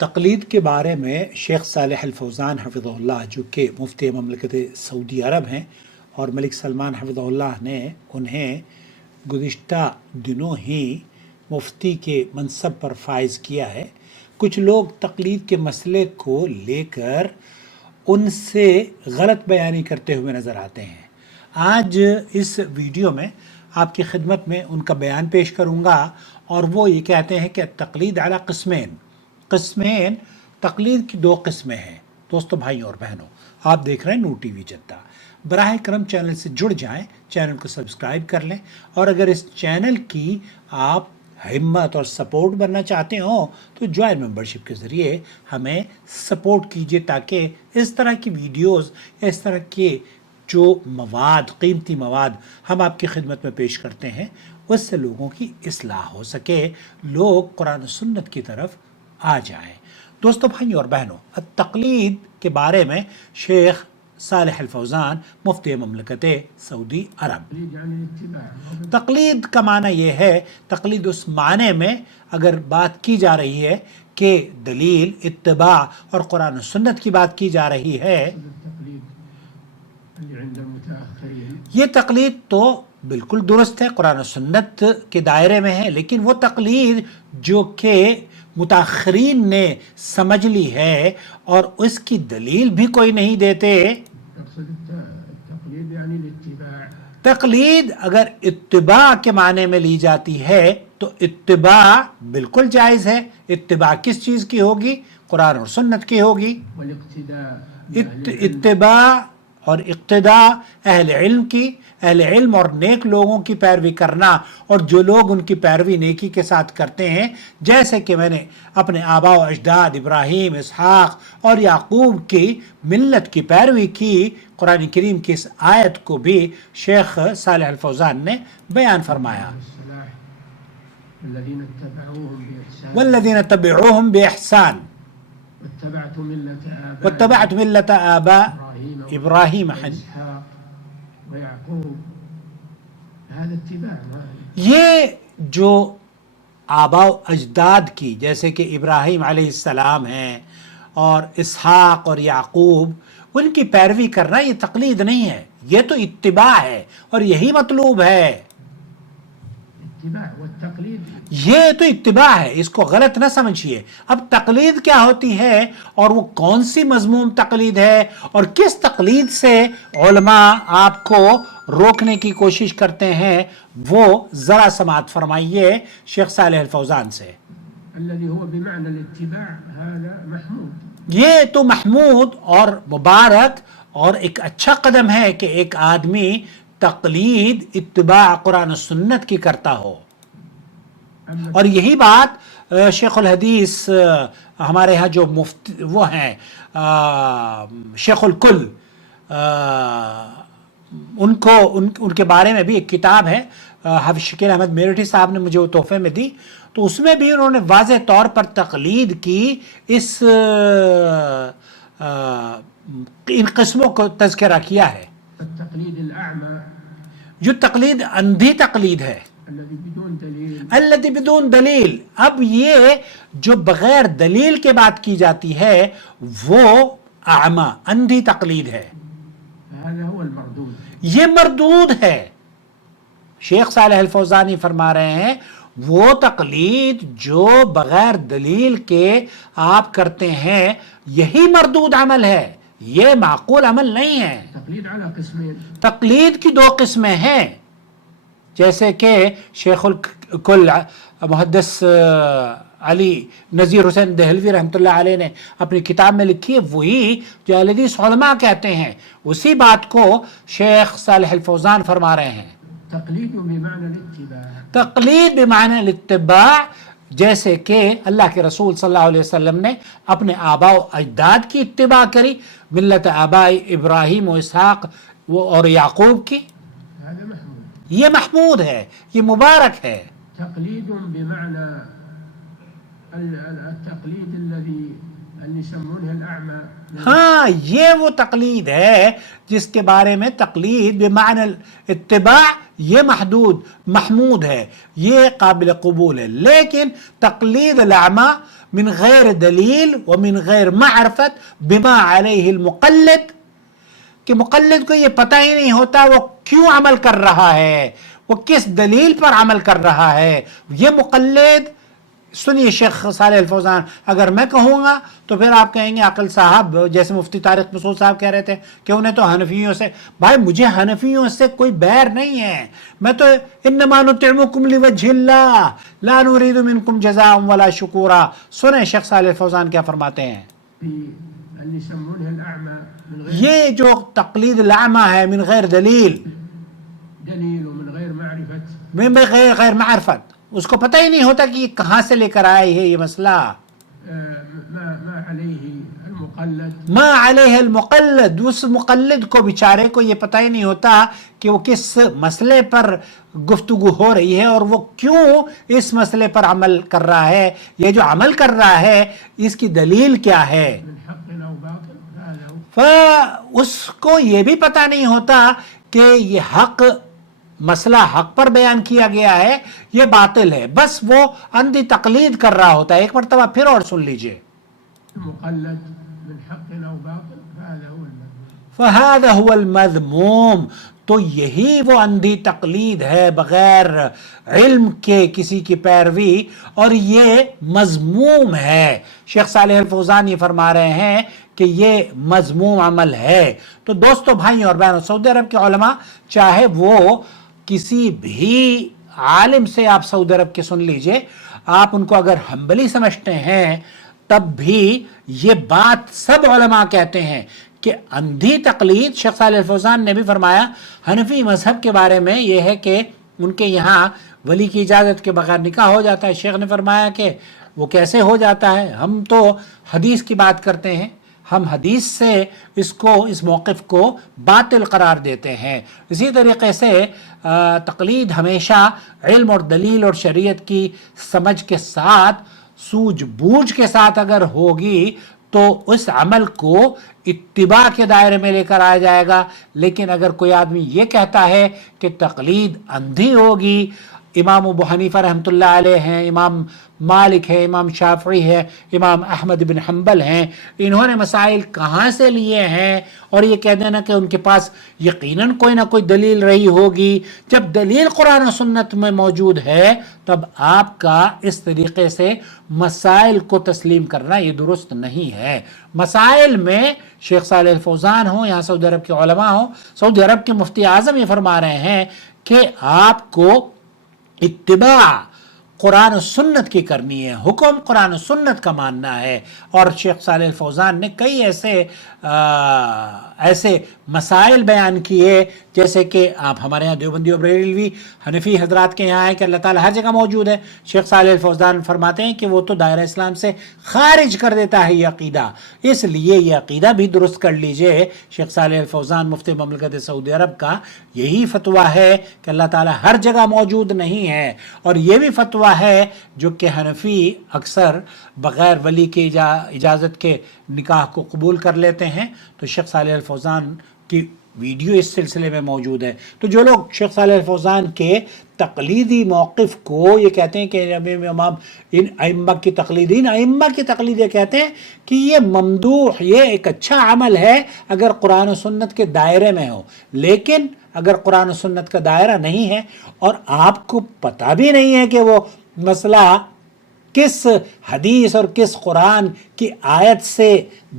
تقلید کے بارے میں شیخ صالح الفوزان حفظہ اللہ، جو کہ مفتی مملکت سعودی عرب ہیں، اور ملک سلمان حفظہ اللہ نے انہیں گزشتہ دنوں ہی مفتی کے منصب پر فائز کیا ہے۔ کچھ لوگ تقلید کے مسئلے کو لے کر ان سے غلط بیانی کرتے ہوئے نظر آتے ہیں۔ آج اس ویڈیو میں آپ کی خدمت میں ان کا بیان پیش کروں گا، اور وہ یہ کہتے ہیں کہ تقلید علی قسمین، تقلید کی دو قسمیں ہیں۔ دوستو، بھائیوں اور بہنوں، آپ دیکھ رہے ہیں نور ٹی وی جدہ۔ براہ کرم چینل سے جڑ جائیں، چینل کو سبسکرائب کر لیں، اور اگر اس چینل کی آپ ہمت اور سپورٹ بننا چاہتے ہوں تو جوائن ممبرشپ کے ذریعے ہمیں سپورٹ کیجیے، تاکہ اس طرح کی ویڈیوز، اس طرح کے جو مواد، قیمتی مواد ہم آپ کی خدمت میں پیش کرتے ہیں، اس سے لوگوں کی اصلاح ہو سکے، لوگ قرآن و سنت کی طرف آ جائیں۔ دوستو، بھائیوں اور بہنوں، تقلید کے بارے میں شیخ صالح الفوزان مفتی مملکت سعودی عرب۔ تقلید کا معنی یہ ہے، تقلید اس معنی میں اگر بات کی جا رہی ہے کہ دلیل، اتباع اور قرآن و سنت کی بات کی جا رہی ہے، یہ تقلید تو بالکل درست ہے، قرآن و سنت کے دائرے میں ہے، لیکن وہ تقلید جو کہ متاخرین نے سمجھ لی ہے اور اس کی دلیل بھی کوئی نہیں دیتے۔ تقلید اگر اتباع کے معنی میں لی جاتی ہے تو اتباع بالکل جائز ہے۔ اتباع کس چیز کی ہوگی؟ قرآن اور سنت کی ہوگی۔ اتباع اور اقتداء اہل علم کی، اہل علم اور نیک لوگوں کی پیروی کرنا، اور جو لوگ ان کی پیروی نیکی کے ساتھ کرتے ہیں، جیسے کہ میں نے اپنے آباء و اجداد ابراہیم، اسحاق اور یعقوب کی ملت کی پیروی کی۔ قرآن کریم کی اس آیت کو بھی شیخ صالح الفوزان نے بیان فرمایا، والذین تبعوہم بإحسان واتبعت ملت آباء ابراہیم یہ جو آباء و اجداد کی، جیسے کہ ابراہیم علیہ السلام ہیں اور اسحاق اور یعقوب، ان کی پیروی کرنا یہ تقلید نہیں ہے، یہ تو اتباع ہے، اور یہی مطلوب ہے۔ یہ تو اتباع ہے، اس کو غلط نہ سمجھیے۔ اب تقلید کیا ہوتی ہے، اور وہ کون سی مذموم تقلید ہے، اور کس تقلید سے علماء آپ کو روکنے کی کوشش کرتے ہیں، وہ ذرا سماعت فرمائیے شیخ صالح الفوزان سے۔ یہ تو محمود اور مبارک اور ایک اچھا قدم ہے کہ ایک آدمی تقلید، اتباع قرآن و سنت کی کرتا ہو، اور یہی بات شیخ الحدیث ہمارے ہاں جو مفتی وہ ہیں شیخ الکل، ان کے بارے میں بھی ایک کتاب ہے، حافظ شکیل احمد میرٹھی صاحب نے مجھے وہ تحفے میں دی، تو اس میں بھی انہوں نے واضح طور پر تقلید کی ان قسموں کو تذکرہ کیا ہے۔ جو تقلید اندھی تقلید ہے، الذی بدون دلیل، اب یہ جو بغیر دلیل کے بات کی جاتی ہے وہ اعمی، اندھی تقلید ہے، یہ مردود ہے۔ شیخ صالح الفوزانی فرما رہے ہیں وہ تقلید جو بغیر دلیل کے آپ کرتے ہیں، یہی مردود عمل ہے، یہ معقول عمل نہیں ہے۔ تقلید کی دو قسمیں ہیں، جیسے کہ شیخ الکل محدث علی نذیر حسین دہلوی رحمۃ اللہ علیہ نے اپنی کتاب میں لکھی ہے، وہی جو اہل حدیث علماء کہتے ہیں، اسی بات کو شیخ صالح الفوزان فرما رہے ہیں۔ تقلید بمعنی الاتباع، جیسے کہ اللہ کے رسول صلی اللہ علیہ وسلم نے اپنے آباء و اجداد کی اتباع کری، ملت آباء ابراہیم و اسحاق اور یعقوب کی، یہ محمود ہے، یہ مبارک ہے۔ تقلید بمعنى التقلید الذي اللي يسمونها الأعمى. ہاں یہ وہ تقلید ہے جس کے بارے میں تقلید بمعنی اتباع یہ محمود ہے، یہ قابل قبول ہے، لیکن تقلید الاعمى من غیر دلیل ومن غیر معرفت بما علیہ المقلد، کہ مقلد کو یہ پتہ ہی نہیں ہوتا وہ کیوں عمل کر رہا ہے، وہ کس دلیل پر عمل کر رہا ہے، یہ مقلد. سنیے شیخ صالح الفوزان، اگر میں کہوں گا تو پھر آپ کہیں گے عقل صاحب، جیسے مفتی طارق مسعود صاحب کہہ رہے تھے کہ انہیں تو حنفیوں سے، بھائی مجھے حنفیوں سے کوئی بیر نہیں ہے، میں تو انما نطعمکم لوجہ اللہ لا نريد منکم جزاء ولا شکورا. سنیں شیخ صالح الفوزان کیا فرماتے ہیں. اللي يسمونها الأعمى من غير یہ جو تقلید الاعمى ہے من غیر دلیل دليل ومن غير معرفة، من غیر معرفت، اس کو پتہ ہی نہیں ہوتا کہ یہ کہاں سے لے کر آئی ہے یہ مسئلہ. ما عليه المقلد، ما علیہ المقلد، اس مقلد کو بیچارے کو یہ پتہ ہی نہیں ہوتا کہ وہ کس مسئلے پر گفتگو ہو رہی ہے اور وہ کیوں اس مسئلے پر عمل کر رہا ہے، یہ جو عمل کر رہا ہے اس کی دلیل کیا ہے. من حق أو باطل، هذا هو. اس کو یہ بھی پتہ نہیں ہوتا کہ یہ حق مسئلہ حق پر بیان کیا گیا ہے یہ باطل ہے، بس وہ اندھی تقلید کر رہا ہوتا ہے. ایک مرتبہ پھر اور سن لیجئے. المقلد من حق أو باطل، هذا هو المذموم. فهذا هو المذموم، تو یہی وہ اندھی تقلید ہے بغیر علم کے کسی کی پیروی، اور یہ مذموم ہے. شیخ صالح الفوزان یہ فرما رہے ہیں کہ یہ مذموم عمل ہے. تو دوستو، بھائیوں اور بہنوں، سعودی عرب کے علماء چاہے وہ کسی بھی عالم سے آپ سعودی عرب کے سن لیجئے، آپ ان کو اگر حنبلی سمجھتے ہیں تب بھی یہ بات سب علماء کہتے ہیں کہ اندھی تقلید، شیخ صالح الفوزان نے بھی فرمایا حنفی مذہب کے بارے میں یہ ہے کہ ان کے یہاں ولی کی اجازت کے بغیر نکاح ہو جاتا ہے. شیخ نے فرمایا کہ وہ کیسے ہو جاتا ہے، ہم تو حدیث کی بات کرتے ہیں، ہم حدیث سے اس موقف کو باطل قرار دیتے ہیں. اسی طریقے سے تقلید ہمیشہ علم اور دلیل اور شریعت کی سمجھ کے ساتھ، سوجھ بوجھ کے ساتھ اگر ہوگی تو اس عمل کو اتباع کے دائرے میں لے کر آیا جائے گا. لیکن اگر کوئی آدمی یہ کہتا ہے کہ تقلید اندھی ہوگی، امام ابو حنیفہ رحمۃ اللہ علیہ ہیں، امام مالک ہے، امام شافعی ہے، امام احمد بن حنبل ہیں، انہوں نے مسائل کہاں سے لیے ہیں، اور یہ کہہ دینا کہ ان کے پاس یقیناً کوئی نہ کوئی دلیل رہی ہوگی. جب دلیل قرآن و سنت میں موجود ہے تب آپ کا اس طریقے سے مسائل کو تسلیم کرنا یہ درست نہیں ہے. مسائل میں شیخ صالح الفوزان ہوں یا سعودی عرب کے علماء ہوں، سعودی عرب کے مفتی اعظم یہ فرما رہے ہیں کہ آپ کو اتباع قرآن و سنت کی کرنی ہے، حکم قرآن و سنت کا ماننا ہے. اور شیخ صالح الفوزان نے کئی ایسے مسائل بیان کیے جیسے کہ آپ ہمارے یہاں دیوبندی اور بریلوی حنفی حضرات کے یہاں ہے کہ اللہ تعالیٰ ہر جگہ موجود ہے. شیخ صالح الفوزان فرماتے ہیں کہ وہ تو دائرہ اسلام سے خارج کر دیتا ہے یہ عقیدہ، اس لیے یہ عقیدہ بھی درست کر لیجئے. شیخ صالح الفوزان مفتی مملکت سعودی عرب کا یہی فتویٰ ہے کہ اللہ تعالیٰ ہر جگہ موجود نہیں ہے، اور یہ بھی فتویٰ ہے جو کہ حنفی اکثر بغیر ولی کی اجازت کے نکاح کو قبول کر لیتے ہیں. تو شیخ صالح الفوزان کی ویڈیو اس سلسلے میں موجود ہے. تو جو لوگ شیخ صالح الفوزان کے تقلیدی موقف کو یہ کہتے ہیں کہ امام ان ائمہ کی تقلید یہ کہتے ہیں کہ یہ ممدوح، یہ ایک اچھا عمل ہے اگر قرآن و سنت کے دائرے میں ہو، لیکن اگر قرآن و سنت کا دائرہ نہیں ہے اور آپ کو پتہ بھی نہیں ہے کہ وہ مسئلہ کس حدیث اور کس قرآن کی آیت سے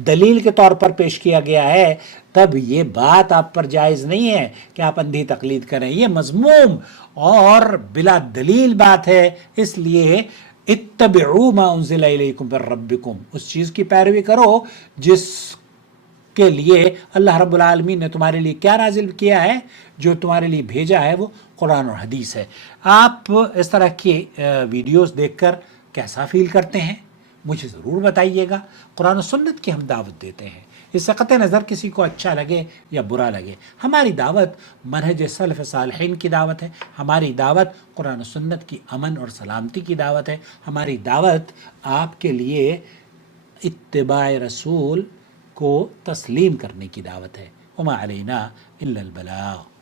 دلیل کے طور پر پیش کیا گیا ہے، تب یہ بات آپ پر جائز نہیں ہے کہ آپ اندھی تقلید کریں. یہ مذموم اور بلا دلیل بات ہے. اس لیے اتبعوا ما انزل الیکم من ربکم، اس چیز کی پیروی کرو جس کے لیے اللہ رب العالمین نے تمہارے لیے کیا نازل کیا ہے، جو تمہارے لیے بھیجا ہے وہ قرآن اور حدیث ہے. آپ اس طرح کی ویڈیوز دیکھ کر کیسا فیل کرتے ہیں مجھے ضرور بتائیے گا. قرآن و سنت کی ہم دعوت دیتے ہیں، اس سے قطع نظر کسی کو اچھا لگے یا برا لگے. ہماری دعوت منہج سلف صالحین کی دعوت ہے، ہماری دعوت قرآن و سنت کی امن اور سلامتی کی دعوت ہے. ہماری دعوت آپ کے لیے اتباع رسول کو تسلیم کرنے کی دعوت ہے. وما علینا الا البلاغ.